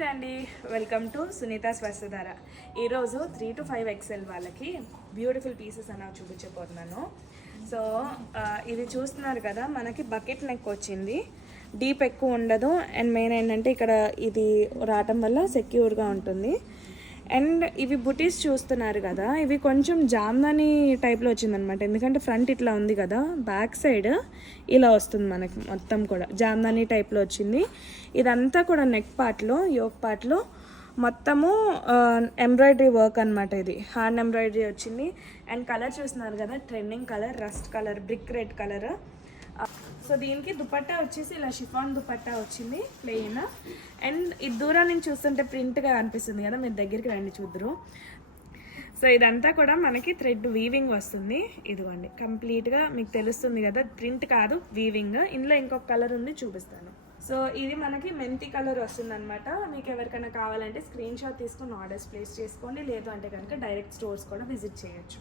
నమస్తే అండి, welcome to Sunitha స్వస్థధార. ఈరోజు 3 to 5 XL వాళ్ళకి బ్యూటిఫుల్ పీసెస్ అన్న చూపించబోతున్నాను. సో ఇది చూస్తున్నారు కదా, మనకి బకెట్ నెక్ వచ్చింది, డీప్ ఎక్కువ ఉండదు. అండ్ మెయిన్ ఏంటంటే ఇక్కడ ఇది రావటం వల్ల సెక్యూర్గా ఉంటుంది. అండ్ ఇవి బుటీస్ చూస్తున్నారు కదా, ఇవి కొంచెం జామ్దాని టైప్లో వచ్చిందనమాట. ఎందుకంటే ఫ్రంట్ ఇట్లా ఉంది కదా, బ్యాక్ సైడ్ ఇలా వస్తుంది మనకి, మొత్తం కూడా జామ్దాని టైప్లో వచ్చింది. ఇదంతా కూడా నెక్ పార్ట్లో, యోక్ పార్ట్లో మొత్తము ఎంబ్రాయిడరీ వర్క్ అనమాట. ఇది హ్యాండ్ ఎంబ్రాయిడరీ వచ్చింది. అండ్ కలర్ చూస్తున్నారు కదా, trending colour, rust colour, brick red colour. So దీనికి దుపట్టా వచ్చేసి ఇలా షిఫాన్ దుపట్టా వచ్చింది, ప్లెయిన్. అండ్ ఇది దూరం నుంచి చూస్తుంటే ప్రింట్గా అనిపిస్తుంది కదా, మీరు దగ్గరికి రండి చూద్దరు. సో ఇదంతా కూడా మనకి థ్రెడ్ వీవింగ్ వస్తుంది. ఇదిగోండి, కంప్లీట్గా మీకు తెలుస్తుంది కదా, ప్రింట్ కాదు వీవింగ్. ఇందులో ఇంకొక కలర్ ఉంది, చూపిస్తాను. సో ఇది మనకి మెంతి కలర్ వస్తుంది అనమాట. మీకు ఎవరికైనా కావాలంటే స్క్రీన్ షాట్ తీసుకొని ఆర్డర్స్ ప్లేస్ చేసుకోండి, లేదు అంటే కనుక డైరెక్ట్ స్టోర్స్ కూడా విజిట్ చేయొచ్చు.